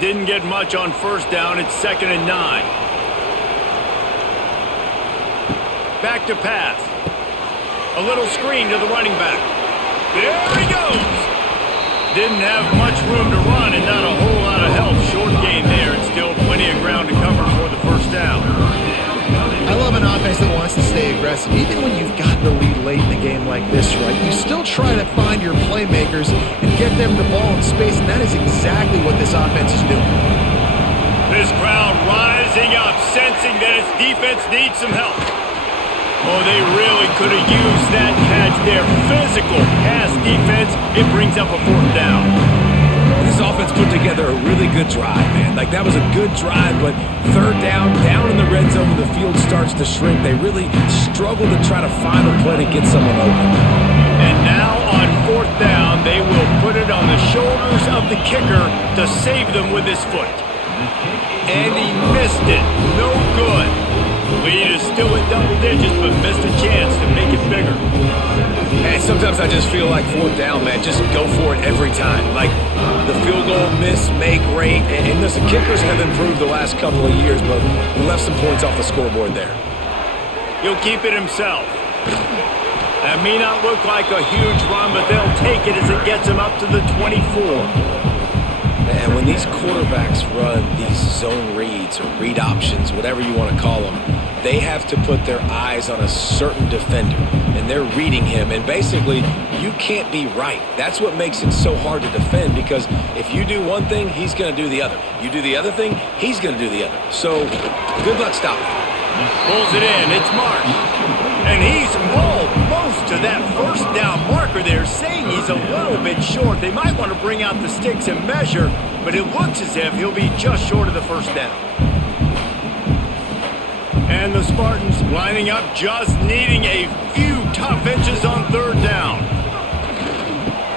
Didn't get much on first down. It's 2nd and 9. Back to pass. A little screen to the running back. There he goes. Didn't have much room to run and not a whole lot of help. Short gain there and still plenty of ground to cover for the first down. I love an offense that wants to stay aggressive. Even when you've gotten the lead late in the game like this, right, you still try to find your playmakers and get them the ball in space, and that is exactly what this offense is doing. This crowd rising up, sensing that its defense needs some help. Oh, they really could have used that catch there. Physical pass defense. It brings up a 4th down. This offense put together a really good drive, man. Like, that was a good drive, but 3rd down in the red zone when the field starts to shrink. They really struggle to try to find a play to get someone open. And now on 4th down, they will put it on the shoulders of the kicker to save them with his foot. And he missed it. No good. Lead is still in double digits, but missed a chance to make it bigger. And sometimes I just feel like 4th down, man, just go for it every time. Like, the field goal miss, make rate, and listen, kickers have improved the last couple of years, but we left some points off the scoreboard there. He'll keep it himself. That may not look like a huge run, but they'll take it as it gets him up to the 24. And when these quarterbacks run these zone reads or read options, whatever you want to call them, they have to put their eyes on a certain defender, and they're reading him. And basically, you can't be right. That's what makes it so hard to defend, because if you do one thing, he's going to do the other. You do the other thing, he's going to do the other. So, good luck stopping him. Pulls it in. It's Marsh. And he's almost to that first down marker there, saying he's a little bit short. They might want to bring out the sticks and measure, but it looks as if he'll be just short of the first down. And the Spartans lining up, just needing a few tough inches on 3rd down.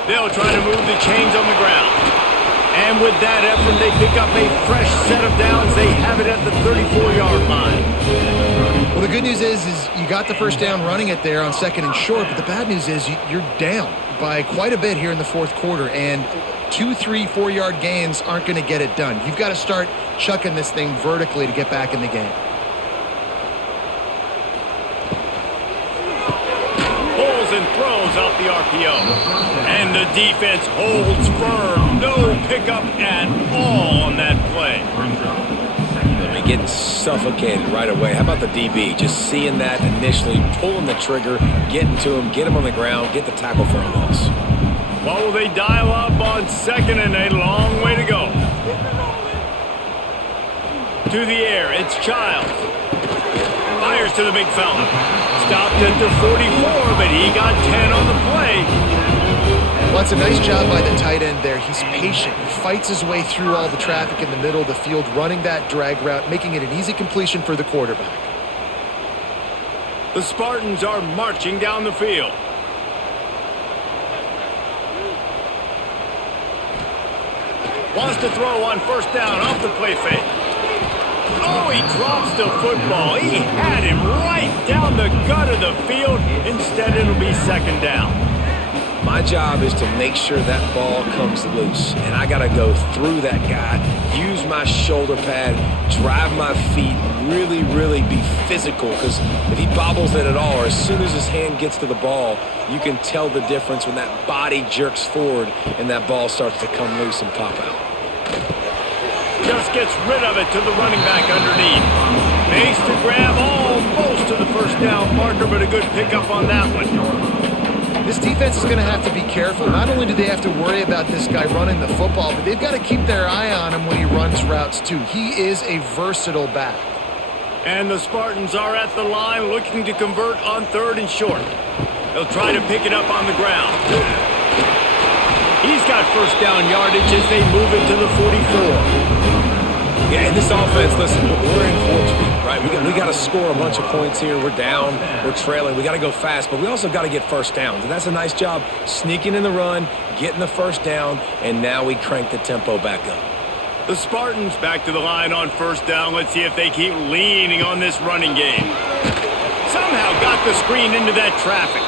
They'll try to move the chains on the ground. And with that effort, they pick up a fresh set of downs. They have it at the 34-yard line. Well, the good news is you got the first down running it there on 2nd and short, but the bad news is you're down by quite a bit here in the fourth quarter, and 2, 3, 4-yard gains aren't going to get it done. You've got to start chucking this thing vertically to get back in the game. Pulls and throws off the RPO. And the defense holds firm. No pickup at all on that play. I mean, getting suffocated right away. How about the DB? Just seeing that initially, pulling the trigger, getting to him, get him on the ground, get the tackle for a loss. What will they dial up on 2nd and a long way to go? To the air, it's Childs. Fires to the big fella. Stopped at the 44, but he got 10 on the play. Well, it's a nice job by the tight end there. He's patient. He fights his way through all the traffic in the middle of the field, running that drag route, making it an easy completion for the quarterback. The Spartans are marching down the field. Wants to throw on 1st down off the play fake. Oh, he drops the football. He had him right down the gut of the field. Instead, it'll be 2nd down. My job is to make sure that ball comes loose, and I got to go through that guy, use my shoulder pad, drive my feet, really be physical, because if he bobbles it at all, or as soon as his hand gets to the ball, you can tell the difference when that body jerks forward and that ball starts to come loose and pop out. Just gets rid of it to the running back underneath. Makes the grab almost to the 1st down marker, but a good pickup on that one. This defense is going to have to be careful. Not only do they have to worry about this guy running the football, but they've got to keep their eye on him when he runs routes too. He is a versatile back. And the Spartans are at the line looking to convert on 3rd and short. They'll try to pick it up on the ground. He's got 1st down yardage as they move it to the 44. Yeah, in this offense, listen, we're in full speed, right? We got to score a bunch of points here. We're down. We're trailing. We got to go fast, but we also got to get 1st downs. And that's a nice job sneaking in the run, getting the 1st down, and now we crank the tempo back up. The Spartans back to the line on 1st down. Let's see if they keep leaning on this running game. Somehow got the screen into that traffic.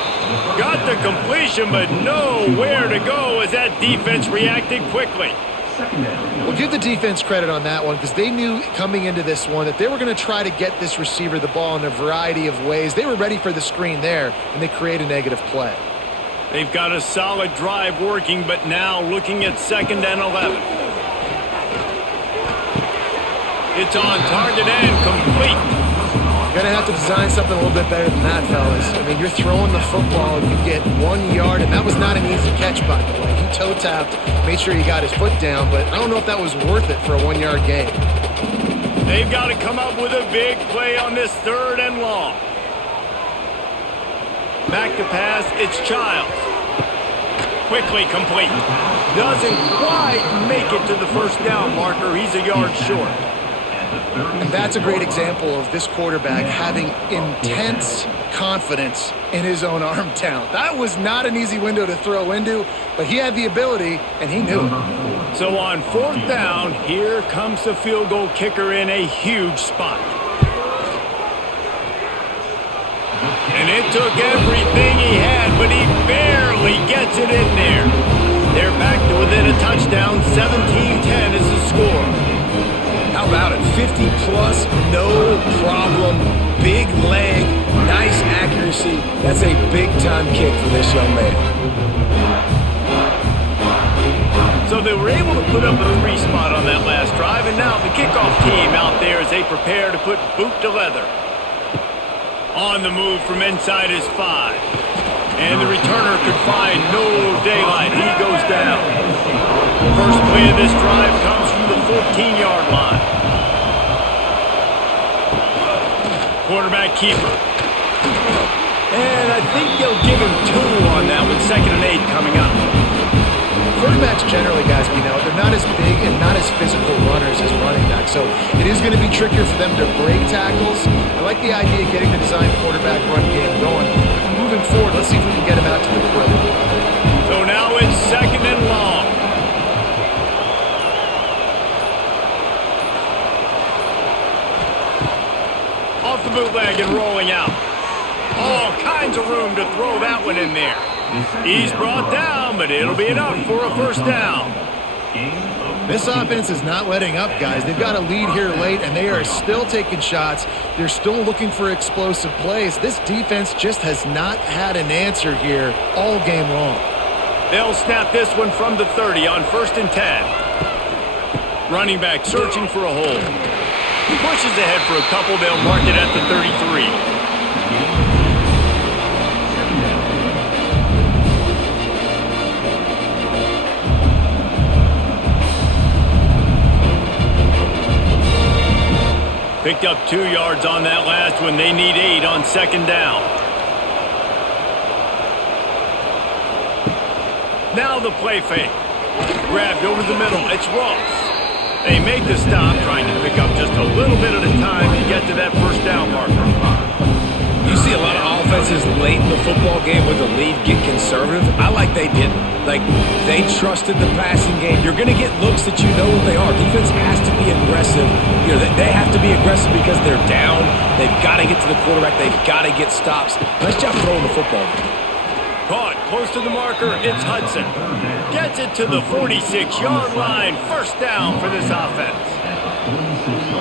Got the completion, but nowhere to go as that defense reacted quickly. Well, give the defense credit on that one because they knew coming into this one that they were going to try to get this receiver the ball in a variety of ways. They were ready for the screen there, and they create a negative play. They've got a solid drive working, but now looking at 2nd and 11. It's on target and complete. You're going to have to design something a little bit better than that, fellas. I mean, you're throwing the football, you get 1 yard, and that was not an easy catch, by the way. He toe-tapped, made sure he got his foot down, but I don't know if that was worth it for a 1-yard gain. They've got to come up with a big play on this 3rd and long. Back to pass, it's Childs. Quickly complete. Doesn't quite make it to the 1st down marker. He's a yard short. And that's a great example of this quarterback having intense confidence in his own arm talent. That was not an easy window to throw into, but he had the ability, and he knew it. So on 4th down, here comes the field goal kicker in a huge spot. And it took everything he had, but he barely gets it in there. They're back to within a touchdown. 17-10 is the score. How about it? 50-plus, no problem. Big leg, nice accuracy. That's a big-time kick for this young man. So they were able to put up a 3 spot on that last drive, and now the kickoff team out there as they prepare to put boot to leather. On the move from inside his 5. And the returner could find no daylight. He goes down. First play of this drive comes from the 14-yard line. Quarterback keeper. And I think they'll give him 2 on that with 2nd and 8 coming up. Quarterbacks generally, guys, we know, they're not as big and not as physical runners as running backs, so it is going to be trickier for them to break tackles. I like the idea of getting the design quarterback run game going. Moving forward, let's see if we can get him out to the perimeter. So now it's 2nd and long. bootleg and rolling out. All kinds of room to throw that one in there. He's brought down, but it'll be enough for a first down. This offense is not letting up, guys. They've got a lead here late, and they are still taking shots. They're still looking for explosive plays. This defense just has not had an answer here all game long. They'll snap this one from the 30 on 1st and 10. Running back searching for a hole. He pushes ahead for a couple. They'll mark it at the 33. Picked up 2 yards on that last one. They need 8 on 2nd down. Now the play fake. Grabbed over the middle. It's Ross. They make the stop, trying to pick up just a little bit at a time to get to that first down marker. You see a lot of offenses late in the football game with the lead get conservative. I like they didn't. Like, they trusted the passing game. You're going to get looks that you know what they are. Defense has to be aggressive. You know, they have to be aggressive because they're down. They've got to get to the quarterback. They've got to get stops. Nice job throwing the football. Caught close to the marker. It's Hudson. Gets it to the 46-yard line. First down for this offense.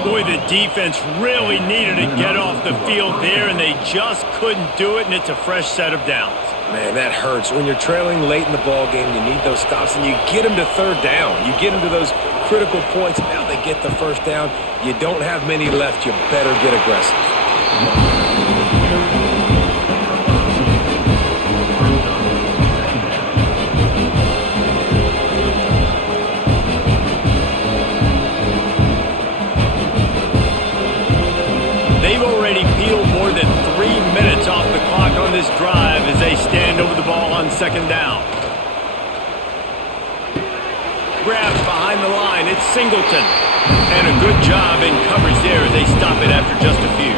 Boy, the defense really needed to get off the field there, and they just couldn't do it, and it's a fresh set of downs. Man, that hurts. When you're trailing late in the ball game, you need those stops, and you get them to 3rd down. You get them to those critical points. Now they get the first down. You don't have many left. You better get aggressive. They've already peeled more than 3 minutes off the clock on this drive as they stand over the ball on 2nd down. Grabbed behind the line, it's Singleton. And a good job in coverage there as they stop it after just a few.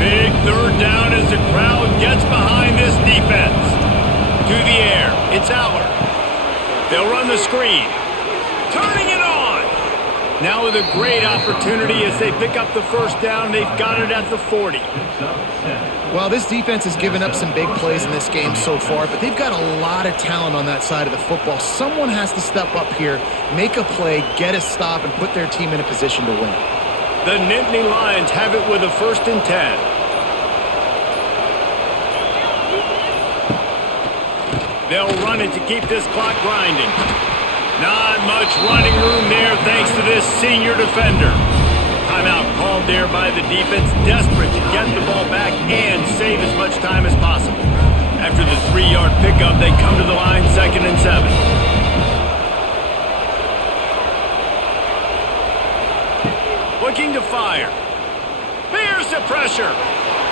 Big 3rd down as the crowd gets behind this defense. To the air, it's Aller. They'll run the screen. Turning it on. Now with a great opportunity as they pick up the first down. They've got it at the 40. Well, this defense has given up some big plays in this game so far, but they've got a lot of talent on that side of the football. Someone has to step up here, make a play, get a stop, and put their team in a position to win. The Nittany Lions have it with a 1st and 10. They'll run it to keep this clock grinding. Not much running room there thanks to this senior defender. Timeout called there by the defense, desperate to get the ball back and save as much time as possible. After the 3-yard pickup, they come to the line 2nd and 7. Looking to fire. Here's the pressure.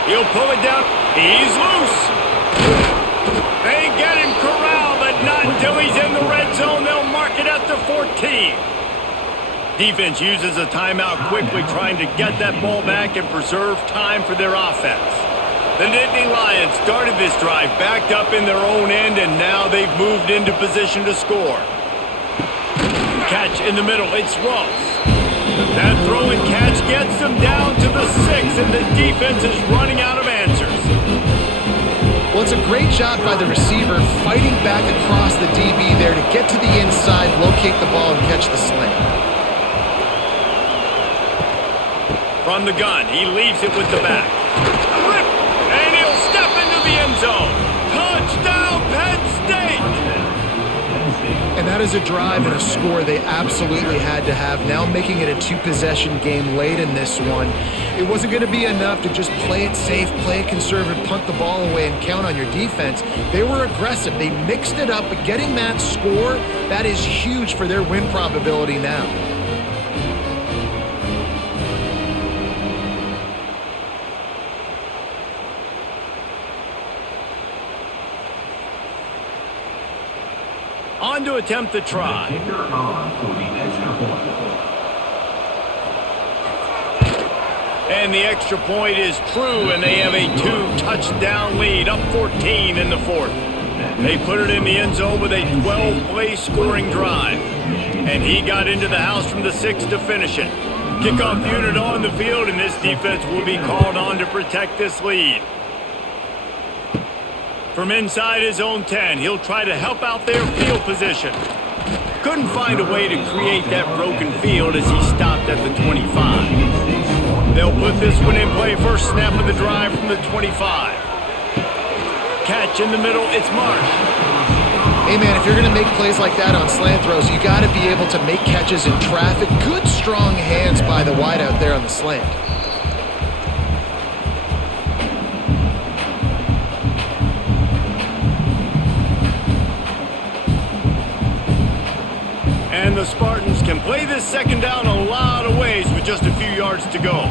He'll pull it down. He's loose. They get him corralled, but not until he's in the red zone. They'll mark it at the 14. Defense uses a timeout quickly, trying to get that ball back and preserve time for their offense. The Nittany Lions started this drive backed up in their own end, and now they've moved into position to score. Catch in the middle, it's Ross. That throw and catch gets them down to the 6, and the defense is running out of answers. Well, it's a great job by the receiver fighting back across the DB there to get to the inside, locate the ball, and catch the slant. From the gun, he leaves it with the back. Rip, and he'll step into the end zone. Touchdown, Penn State! And that is a drive and a score they absolutely had to have. Now making it a 2-possession game late in this one. It wasn't going to be enough to just play it safe, play it conservative, punt the ball away, and count on your defense. They were aggressive. They mixed it up, but getting that score, that is huge for their win probability now. On to attempt the try. And the extra point is true, and they have a 2-touchdown lead, up 14 in the 4th. They put it in the end zone with a 12-play scoring drive. And he got into the house from the 6 to finish it. Kickoff unit on the field, and this defense will be called on to protect this lead. From inside his own 10, he'll try to help out their field position. Couldn't find a way to create that broken field as he stopped at the 25. They'll put this one in play. First snap of the drive from the 25. Catch in the middle, it's Marsh. Hey, man, if you're going to make plays like that on slant throws, you got to be able to make catches in traffic. Good, strong hands by the wideout there on the slant. And the Spartans can play this second down a lot of ways with just a few yards to go.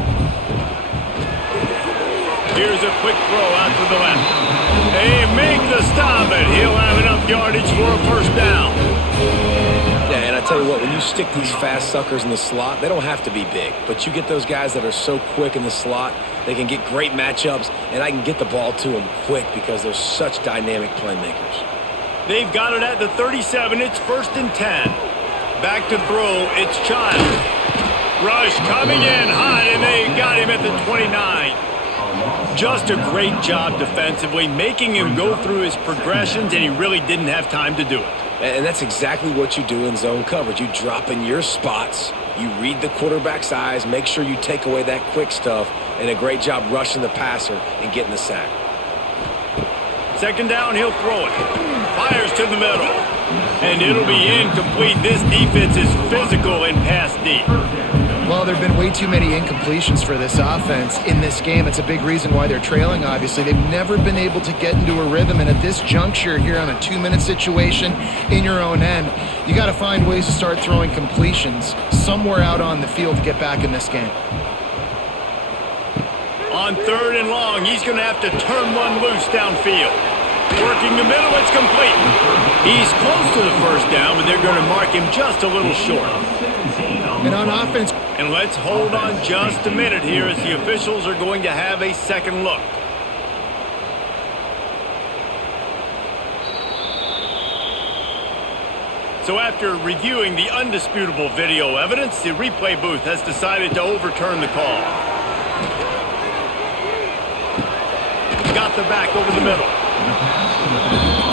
Here's a quick throw out to the left. They make the stop, and he'll have enough yardage for a first down. Yeah, and I tell you what, when you stick these fast suckers in the slot, they don't have to be big. But you get those guys that are so quick in the slot, they can get great matchups, and I can get the ball to them quick because they're such dynamic playmakers. They've got it at the 37. It's 1st and 10. Back to throw, it's Child. Rush coming in hot, and they got him at the 29. Just a great job defensively, making him go through his progressions, and he really didn't have time to do it. And that's exactly what you do in zone coverage. You drop in your spots, you read the quarterback's eyes, make sure you take away that quick stuff, and a great job rushing the passer and getting the sack. Second down, he'll throw it. Fires to the middle. And it'll be incomplete. This defense is physical and pass deep. Well, there have been way too many incompletions for this offense in this game. It's a big reason why they're trailing, obviously. They've never been able to get into a rhythm, and at this juncture here on a 2-minute situation in your own end, you got to find ways to start throwing completions somewhere out on the field to get back in this game. On 3rd and long, he's going to have to turn one loose downfield. Working the middle, it's complete. He's close to the first down, but they're going to mark him just a little short. And on offense... And let's hold on just a minute here as the officials are going to have a second look. So after reviewing the undisputable video evidence, the replay booth has decided to overturn the call. Got the back over the middle.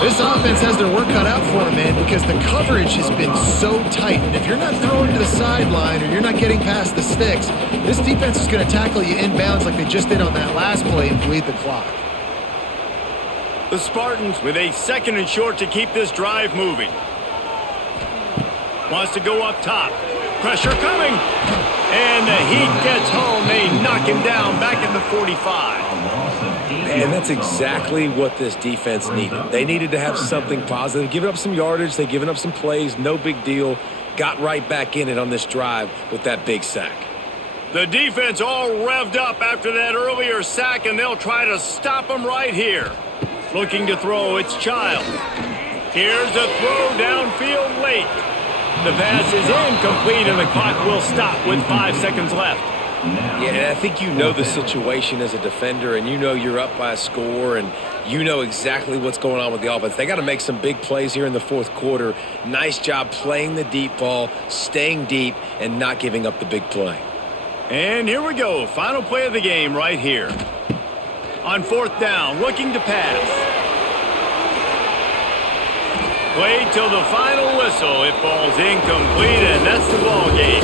This offense has their work cut out for them, man, because the coverage has been so tight. And if you're not throwing to the sideline or you're not getting past the sticks, this defense is going to tackle you inbounds like they just did on that last play and bleed the clock. The Spartans with a 2nd and short to keep this drive moving. Wants to go up top. Pressure coming. And the heat gets home. They knock him down back at the 45. And that's exactly what this defense needed. They needed to have something positive. Giving up some yardage, they've given up some plays, no big deal. Got right back in it on this drive with that big sack. The defense all revved up after that earlier sack, and they'll try to stop him right here. Looking to throw, it's Child. Here's a throw downfield late. The pass is incomplete, and the clock will stop with 5 seconds left. Yeah, and I think you know the situation as a defender, and you know you're up by a score, and you know exactly what's going on with the offense. They got to make some big plays here in the 4th quarter. Nice job playing the deep ball, staying deep, and not giving up the big play. And here we go. Final play of the game right here. On 4th down, looking to pass. Played till the final whistle. It falls incomplete, and that's the ball game.